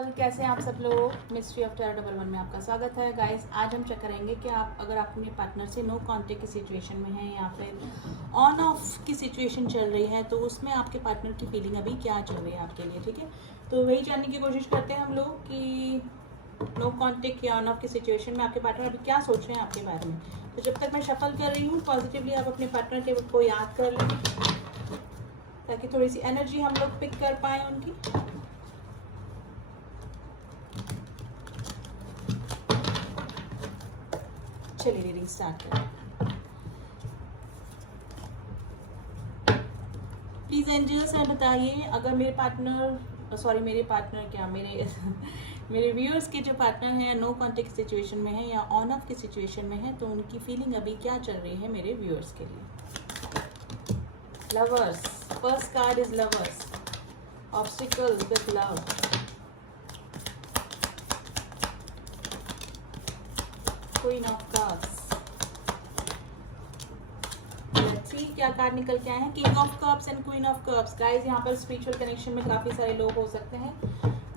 All, कैसे हैं आप सब लोग। Mystery of terror double one में आपका स्वागत है। गाइस, आज हम चेक करेंगे कि आप अगर अपने पार्टनर से नो कांटेक्ट की सिचुएशन में हैं या फिर ऑन ऑफ की सिचुएशन चल रही है तो उसमें आपके पार्टनर की फीलिंग अभी क्या चल रही है आपके लिए। ठीक है, तो वही जानने की कोशिश करते हैं हम लोग कि नो कांटेक्ट या ऑन ऑफ की सिचुएशन में आपके पार्टनर अभी क्या सोच रहे हैं आपके बारे में। तो जब तक मैं शफल कर रही हूँ, पॉजिटिवली आप अपने पार्टनर के को याद कर लें ताकि थोड़ी सी एनर्जी हम लोग पिक कर पाएँ उनकी। चलिए रीडिंग स्टार्ट करें। प्लीज एंजल्स हैं, बताइए अगर मेरे मेरे व्यूअर्स के जो पार्टनर हैं नो कांटेक्ट सिचुएशन में है या ऑन ऑफ की सिचुएशन में है तो उनकी फीलिंग अभी क्या चल रही है मेरे व्यूअर्स के लिए। Lovers, first card is lovers, obstacles with love, queen of cups. क्या कार्ड निकल के आए हैं, king of cups and queen of cups. Guys, यहाँ पर स्पिरिचुअल कनेक्शन में काफी सारे लोग हो सकते हैं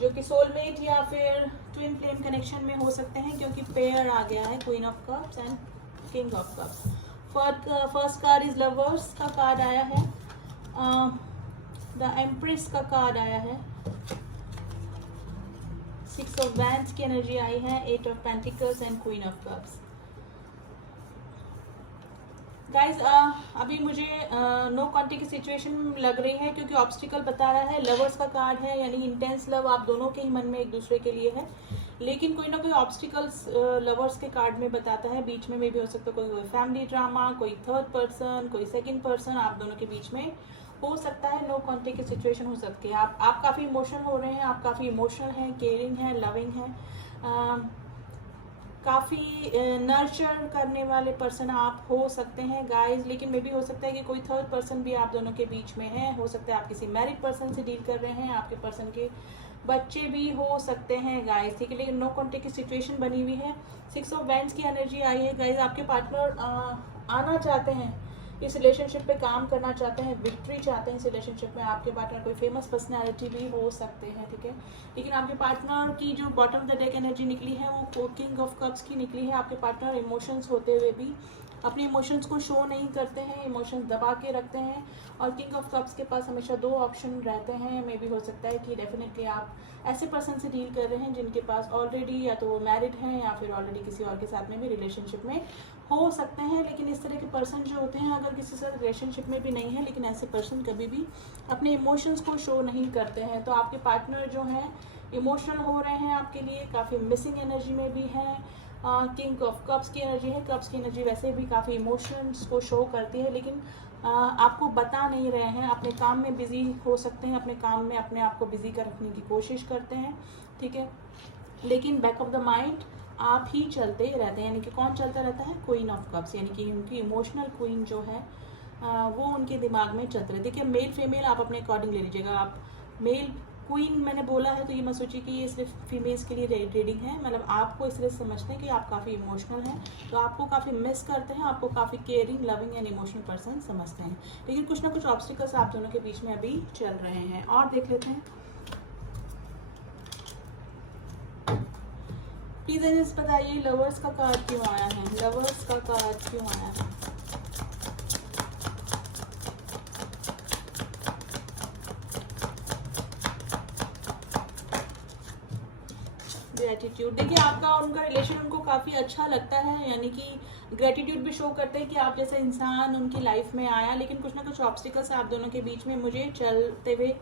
जो कि सोलमेट या फिर ट्विन फ्लेम कनेक्शन में हो सकते हैं, क्योंकि पेयर आ गया है queen of cups and king of cups. First card is lovers का कार्ड आया है, द एम्प्रेस का कार्ड आया है, 6 ऑफ वैंड्स की एनर्जी आई है, 8 of pentacles and queen of cups. Guys, अभी मुझे नो कांटेक्ट की सिचुएशन लग रही है क्योंकि ऑब्स्टिकल बता रहा है, लवर्स का कार्ड है यानी इंटेंस लव आप दोनों के ही मन में एक दूसरे के लिए है, लेकिन कोई ना कोई ऑब्स्टिकल्स लवर्स के कार्ड में बताता है। बीच में भी हो सकता है कोई फैमिली ड्रामा, कोई थर्ड पर्सन, कोई सेकंड पर्सन आप दोनों के बीच में हो सकता है। नो कांटेक्ट की सिचुएशन हो सकती है। आप काफ़ी इमोशनल हो रहे हैं, आप काफ़ी इमोशनल हैं, केयरिंग है, लविंग है, काफ़ी नर्चर करने वाले पर्सन आप हो सकते हैं गाइस, लेकिन मे भी हो सकता है कि कोई थर्ड पर्सन भी आप दोनों के बीच में है। हो सकता है आप किसी मैरिड पर्सन से डील कर रहे हैं, आपके पर्सन के बच्चे भी हो सकते हैं गाइस, ठीक है, लेकिन नो कांटेक्ट की सिचुएशन बनी हुई है। 6 ऑफ वैंड्स की एनर्जी आई है गाइस। आपके पार्टनर आना चाहते हैं, इस रिलेशनशिप पे काम करना चाहते हैं, विक्ट्री चाहते हैं इस रिलेशनशिप में। आपके पार्टनर कोई फेमस पर्सनैलिटी भी हो सकते हैं, ठीक है, लेकिन आपके पार्टनर की जो बॉटम द डेक एनर्जी निकली है वो किंग ऑफ कप्स की निकली है। आपके पार्टनर इमोशंस होते हुए भी अपने इमोशंस को शो नहीं करते हैं, इमोशंस दबा के रखते हैं, और किंग ऑफ कप्स के पास हमेशा 2 ऑप्शन रहते हैं। मे भी हो सकता है कि डेफिनेटली आप ऐसे पर्सन से डील कर रहे हैं जिनके पास ऑलरेडी या तो वो मैरिड हैं या फिर ऑलरेडी किसी और के साथ में भी रिलेशनशिप में हो सकते हैं। लेकिन इस तरह के पर्सन जो होते हैं अगर किसी से रिलेशनशिप में भी नहीं है, लेकिन ऐसे पर्सन कभी भी अपने इमोशंस को शो नहीं करते हैं। तो आपके पार्टनर जो हैं इमोशनल हो रहे हैं आपके लिए, काफ़ी मिसिंग एनर्जी में भी हैं। किंग ऑफ कप्स की एनर्जी है, कप्स की एनर्जी वैसे भी काफ़ी इमोशंस को शो करती है, लेकिन आपको बता नहीं रहे हैं, अपने काम में बिजी हो सकते हैं, अपने काम में अपने आप को बिजी कर रखने की कोशिश करते हैं, ठीक है, लेकिन बैक ऑफ द माइंड आप ही चलते रहते हैं। यानी कि कौन चलता रहता है, क्वीन ऑफ कप्स, यानी कि उनकी इमोशनल क्वीन जो है वो उनके दिमाग में चलते रहती है। देखिए, मेल फीमेल आप अपने अकॉर्डिंग ले लीजिएगा। आप मेल क्वीन मैंने बोला है तो ये मत सोचिए कि ये सिर्फ फीमेल्स के लिए रीडिंग है, मतलब आपको इस तरह से समझते हैं कि आप काफ़ी इमोशनल हैं, तो आपको काफ़ी मिस करते हैं, आपको काफ़ी caring, loving and emotional person समझते हैं, लेकिन कुछ ना कुछ ऑब्स्टिकल्स आप दोनों के बीच में अभी चल रहे हैं। और देख लेते हैं, प्लीज एजेंट्स बताइए लवर्स का कार्ड क्यों आया है, लवर्स का कार्ड क्यों आया है। ग्रेटिट्यूड, देखिए आपका और उनका रिलेशन उनको काफ़ी अच्छा लगता है, यानी कि ग्रेटिट्यूड भी शो करते हैं कि आप जैसे इंसान उनकी लाइफ में आया, लेकिन कुछ ना कुछ ऑब्स्टिकल्स आप दोनों के बीच में मुझे चलते हुए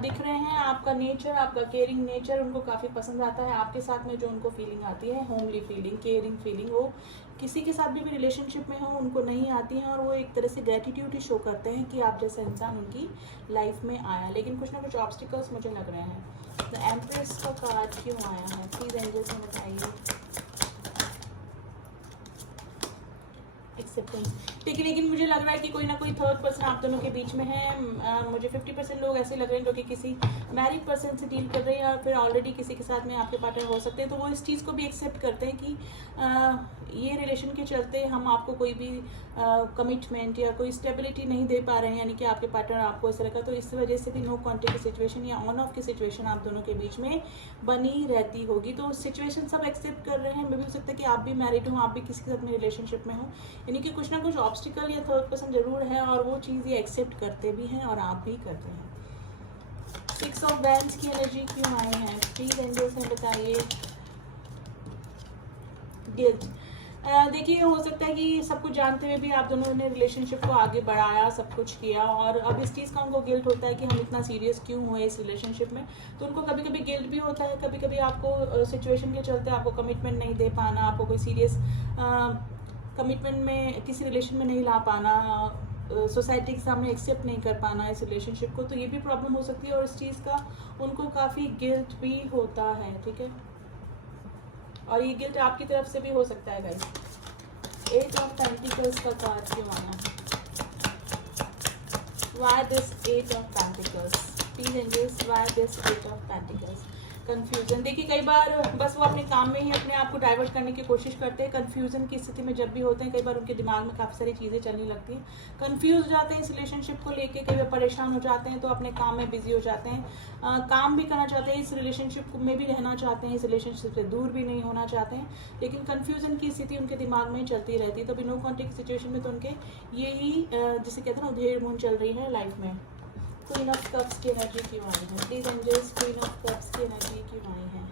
दिख रहे हैं। आपका नेचर, आपका केयरिंग नेचर उनको काफ़ी पसंद आता है। आपके साथ में जो उनको फीलिंग आती है, होमली फीलिंग, केयरिंग फीलिंग, वो किसी के साथ भी रिलेशनशिप में हो उनको नहीं आती हैं, और वो एक तरह से ग्रेटिट्यूड ही शो करते हैं कि आप जैसा इंसान उनकी लाइफ में आया, लेकिन कुछ ना कुछ ऑब्स्टिकल्स मुझे लग रहे हैं। द एम्प्रेस का कार्ड क्यों आया है, प्लीज एंजल्स में बताइए। एक्सेप्टेंस। लेकिन मुझे लग रहा है कि कोई ना कोई थर्ड पर्सन आप दोनों के बीच में है। मुझे 50% लोग ऐसे लग रहे हैं जो कि किसी मैरिड पर्सन से डील कर रहे हैं या फिर ऑलरेडी किसी के साथ में आपके पार्टनर हो सकते हैं। तो वो इस चीज़ को भी एक्सेप्ट करते हैं कि ये रिलेशन के चलते हम आपको कोई भी कमिटमेंट या कोई स्टेबिलिटी नहीं दे पा रहे हैं, यानी कि आपके पार्टनर आपको ऐसा लगा। तो इस वजह से भी नो कॉन्टेक्ट की सिचुएशन या ऑन ऑफ की सिचुएशन आप दोनों के बीच में बनी रहती होगी। तो सिचुएशन सब एक्सेप्ट कर रहे हैं। मे भी हो सकता है कि आप भी मैरिड हो, आप भी किसी के साथ में रिलेशनशिप में हो, यानी कि कुछ ना कुछ ऑब्स्टिकल या थर्ड पर्सन जरूर है और वो चीज़ ये एक्सेप्ट करते भी हैं और आप भी करते हैं। 6 ऑफ वैंड्स की एनर्जी क्यों आए हैं प्लीज एंजल्स ने बताइए। गिल्ट। देखिए, हो सकता है कि सब कुछ जानते हुए भी आप दोनों ने रिलेशनशिप को आगे बढ़ाया, सब कुछ किया और अब इस चीज़ का उनको गिल्ट होता है कि हम इतना सीरियस क्यों हुए इस रिलेशनशिप में। तो उनको कभी कभी गिल्ट भी होता है, कभी कभी आपको सिचुएशन के चलते आपको कमिटमेंट नहीं दे पाना, आपको कोई सीरियस कमिटमेंट में किसी रिलेशन में नहीं ला पाना, सोसाइटी के सामने एक्सेप्ट नहीं कर पाना इस रिलेशनशिप को, तो ये भी प्रॉब्लम हो सकती है और इस चीज़ का उनको काफ़ी गिल्ट भी होता है। ठीक है, और ये गिल्ट आपकी तरफ से भी हो सकता है गाइस। 8 ऑफ पेंटिकल्स का कार्ड क्यों आया? Why this 8 of Pentacles? Please angels, why this 8 of Pentacles? Confusion. देखिए, कई बार बस वो अपने काम में ही अपने आप को डाइवर्ट करने की कोशिश करते हैं। कंफ्यूजन की स्थिति में जब भी होते हैं, कई बार उनके दिमाग में काफ़ी सारी चीज़ें चलने लगती हैं, कंफ्यूज हो जाते हैं इस रिलेशनशिप को लेके, कई बार परेशान हो जाते हैं तो अपने काम में बिजी हो जाते हैं, काम भी करना चाहते हैं, इस रिलेशनशिप में भी रहना चाहते हैं, इस रिलेशनशिप से दूर भी नहीं होना चाहते हैं, लेकिन कन्फ्यूजन की स्थिति उनके दिमाग में चलती रहती है। तो अभी नो कॉन्टेक्ट सिचुएशन में तो उनके यही जिसे कहते हैं ना उधेड़ बुन चल रही है लाइफ में। क्वीन ऑफ कप्स की एनर्जी क्यों आई है please angels? Queen of cups की एनर्जी क्यों आई है?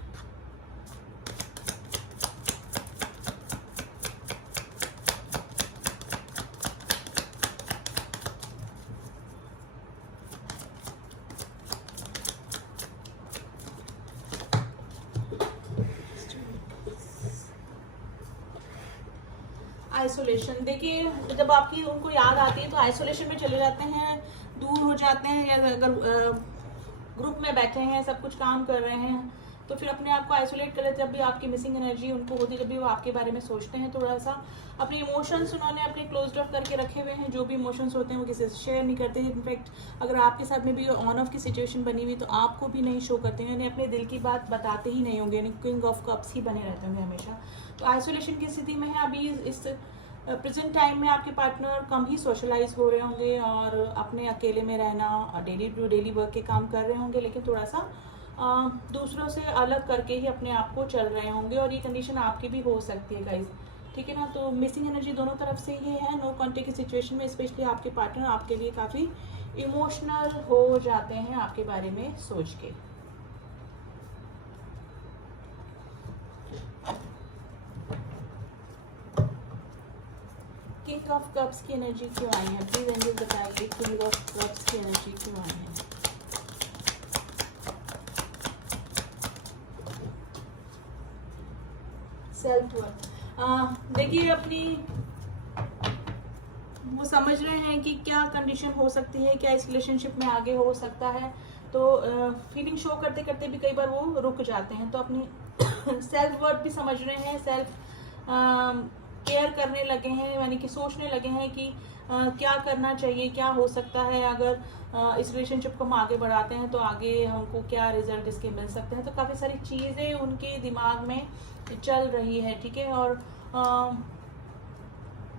आइसोलेशन। देखिए, जब आपकी उनको याद आती है तो आइसोलेशन में चले जाते हैं, दूर हो जाते हैं, या अगर ग्रुप में बैठे हैं, सब कुछ काम कर रहे हैं, तो फिर अपने आप को आइसोलेट कर लेते हैं। जब भी आपकी मिसिंग एनर्जी उनको होती है, जब भी वो आपके बारे में सोचते हैं, थोड़ा सा अपने इमोशंस उन्होंने अपने क्लोज ऑफ करके रखे हुए हैं। जो भी इमोशंस होते हैं वो किसी से शेयर नहीं करते हैं। इनफैक्ट अगर आपके साथ में भी ऑन ऑफ की सिचुएशन बनी हुई तो आपको भी नहीं शो करते हैं, यानी अपने दिल की बात बताते ही नहीं होंगे, यानी किंग ऑफ कप्स ही बने रहते होंगे हमेशा। तो आइसोलेशन की स्थिति में है अभी। इस प्रेजेंट टाइम में आपके पार्टनर कम ही सोशलाइज हो रहे होंगे और अपने अकेले में रहना, डेली वर्क के काम कर रहे होंगे, लेकिन थोड़ा सा दूसरों से अलग करके ही अपने आप को चल रहे होंगे, और ये कंडीशन आपकी भी हो सकती है गाइज। ठीक है ना, तो मिसिंग एनर्जी दोनों तरफ से ही है। नो कॉन्टेक्ट की सिचुएशन में स्पेशली आपके पार्टनर आपके लिए काफ़ी इमोशनल हो जाते हैं आपके बारे में सोच के। किंग ऑफ कप्स की एनर्जी क्यों आई है प्लीज एंजल बताइए। किंग ऑफ कप्स की एनर्जी क्यों आई है? Self worth. देखिए, अपनी वो समझ रहे हैं कि क्या कंडीशन हो सकती है, क्या इस रिलेशनशिप में आगे हो सकता है, तो फीलिंग शो करते करते भी कई बार वो रुक जाते हैं। तो अपनी सेल्फ वर्थ भी समझ रहे हैं, सेल्फ केयर करने लगे हैं, यानी कि सोचने लगे हैं कि क्या करना चाहिए, क्या हो सकता है, अगर इस रिलेशनशिप को हम आगे बढ़ाते हैं तो आगे हमको क्या रिजल्ट इसके मिल सकते हैं। तो काफ़ी सारी चीज़ें उनके दिमाग में चल रही है। ठीक है, और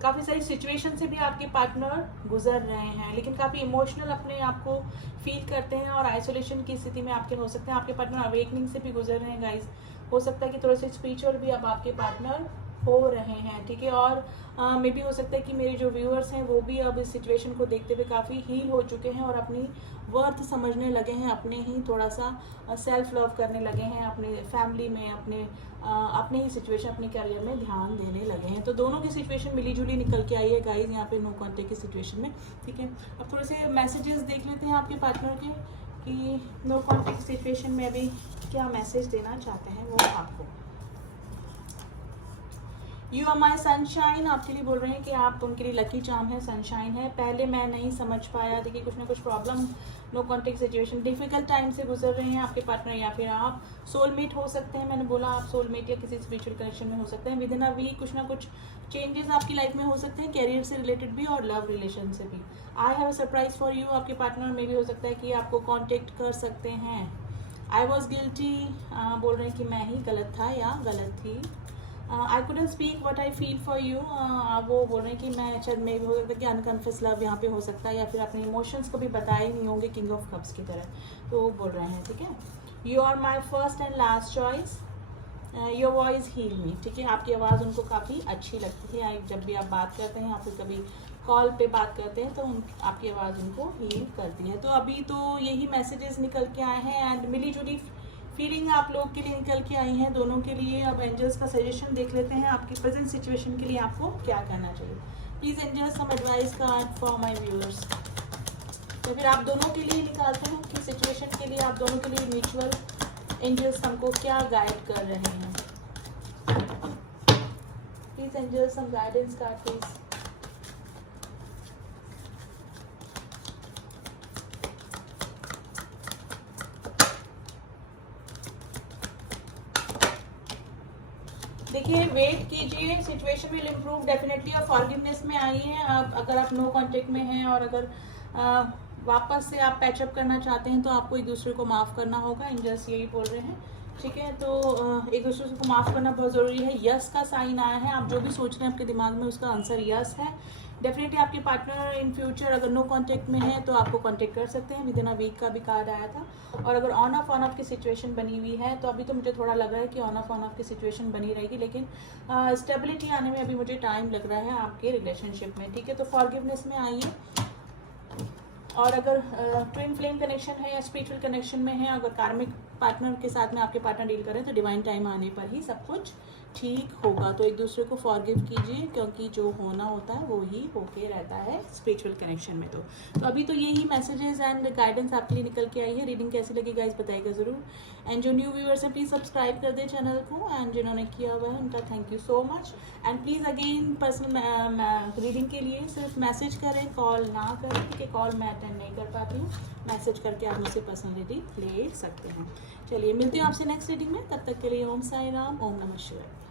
काफ़ी सारी सिचुएशन से भी आपके पार्टनर गुजर रहे हैं, लेकिन काफ़ी इमोशनल अपने आप को फील करते हैं और आइसोलेशन की स्थिति में आपके हो सकते हैं। आपके पार्टनर अवेकनिंग से भी गुजर रहे हैं गाइस। हो सकता है कि थोड़े से स्पिरिचुअल भी अब आपके पार्टनर हो रहे हैं। ठीक है, और मे भी हो सकता है कि मेरे जो व्यूअर्स हैं वो भी अब इस सिचुएशन को देखते हुए काफ़ी हील हो चुके हैं और अपनी वर्थ समझने लगे हैं, अपने ही थोड़ा सा सेल्फ लव करने लगे हैं, अपने फैमिली में, अपने ही सिचुएशन, अपने करियर में ध्यान देने लगे हैं। तो दोनों की सिचुएशन मिली जुली निकल के आई है गाइज यहाँ पे नो कॉन्टेक्ट की सिचुएशन में। ठीक है, अब थोड़े से मैसेजेस देख लेते हैं आपके पार्टनर के कि नो कॉन्टेक्ट सिचुएशन में अभी क्या मैसेज देना चाहते हैं वो आपको। यू आर माई सनशाइन आपके लिए बोल रहे हैं कि आप उनके लिए लकी चार्म है, सनशाइन है। पहले मैं नहीं समझ पाया, देखिए कुछ ना कुछ problem, no contact situation, difficult time से गुजर रहे हैं आपके पार्टनर, या फिर आप सोलमेट हो सकते हैं। मैंने बोला आप सोलमेट या किसी स्पिरिचुअल कनेक्शन में हो सकते हैं। विद इन अ वीक कुछ ना कुछ चेंजेस आपकी लाइफ में हो सकते हैं, कैरियर से रिलेटेड भी और लव रिलेशन से भी। I have a surprise for you, आपके पार्टनर में भी हो सकता है कि आपको कॉन्टेक्ट कर सकते हैं। आई वॉज गिल्टी बोल रहे हैं कि मैं ही गलत था या गलत थी। I couldn't speak what I feel for you, वो बोल रहे हैं कि मैं शायद मे भी हो सकता है कि अनकन्फेस लव यहाँ पे हो सकता है, या फिर अपने इमोशंस को भी बताए नहीं होंगे किंग ऑफ कप्स की तरह, तो वो बोल रहे हैं। ठीक है, you are my first and last choice, your voice heal me. ठीक है, आपकी आवाज़ उनको काफ़ी अच्छी लगती है, जब भी आप बात करते हैं या फिर कभी कॉल पे बात करते हैं तो आपकी आवाज़ उनको हील करती है। तो अभी तो यही मैसेजेस निकल के आए हैं एंड मिली जुली फीलिंग आप लोग के लिए निकल के आई हैं दोनों के लिए। अब एंजल्स का सजेशन देख लेते हैं, आपकी प्रेजेंट सिचुएशन के लिए आपको क्या करना चाहिए। Please angels some advice card for my viewers, तो फिर आप दोनों के लिए निकालते हैं कि सिचुएशन के लिए आप दोनों के लिए म्यूचुअल एंजल्स हमको क्या गाइड कर रहे हैं। Please angels some guidance card please. देखिए वेट कीजिए, सिचुएशन विल इम्प्रूव डेफिनेटली, और फॉरगिवनेस में आई है आप। अगर आप नो कांटेक्ट में हैं और अगर वापस से आप पैचअप करना चाहते हैं तो आपको एक दूसरे को माफ़ करना होगा, एंजल्स यही बोल रहे हैं। ठीक है, तो एक दूसरे को माफ़ करना बहुत ज़रूरी है। यस का साइन आया है, आप जो भी सोच रहे हैं आपके दिमाग में उसका आंसर यस है। डेफिनेटली आपके पार्टनर इन फ्यूचर अगर नो कांटेक्ट में है तो आपको कांटेक्ट कर सकते हैं। विद इन अ वीक का भी कार्ड आया था। और अगर ऑन ऑफ की सिचुएशन बनी हुई है तो अभी तो मुझे थोड़ा लग रहा है कि ऑन ऑफ की सिचुएशन बनी रहेगी, लेकिन स्टेबिलिटी आने में अभी मुझे टाइम लग रहा है आपके रिलेशनशिप में। ठीक है, तो फॉरगिवनेस में आइए। और अगर ट्विन फ्लेम कनेक्शन है या स्पिरिचुअल कनेक्शन में है, अगर कार्मिक पार्टनर के साथ में आपके पार्टनर डील करें तो डिवाइन टाइम आने पर ही सब कुछ ठीक होगा। तो एक दूसरे को फॉरगिव कीजिए, क्योंकि जो होना होता है वो ही होके रहता है स्पिरिचुअल कनेक्शन में। तो अभी तो यही मैसेजेस एंड गाइडेंस आपके लिए निकल के आई है। रीडिंग कैसी लगी गाइस बताइएगा ज़रूर। एंड जो न्यू व्यूअर्स हैं प्लीज़ सब्सक्राइब कर दें चैनल को, एंड जिन्होंने किया हुआ है उनका thank you so much. And please again personal reading के लिए सिर्फ मैसेज करें, कॉल ना करें, क्योंकि कॉल मैं अटेंड नहीं कर पाती हूँ। मैसेज करके आप मुझसे पर्सनल रीडिंग ले सकते हैं। चलिए मिलती हूँ आपसे नेक्स्ट रीडिंग में, तब तक के लिए ओम साई राम, ओम नमः शिवाय।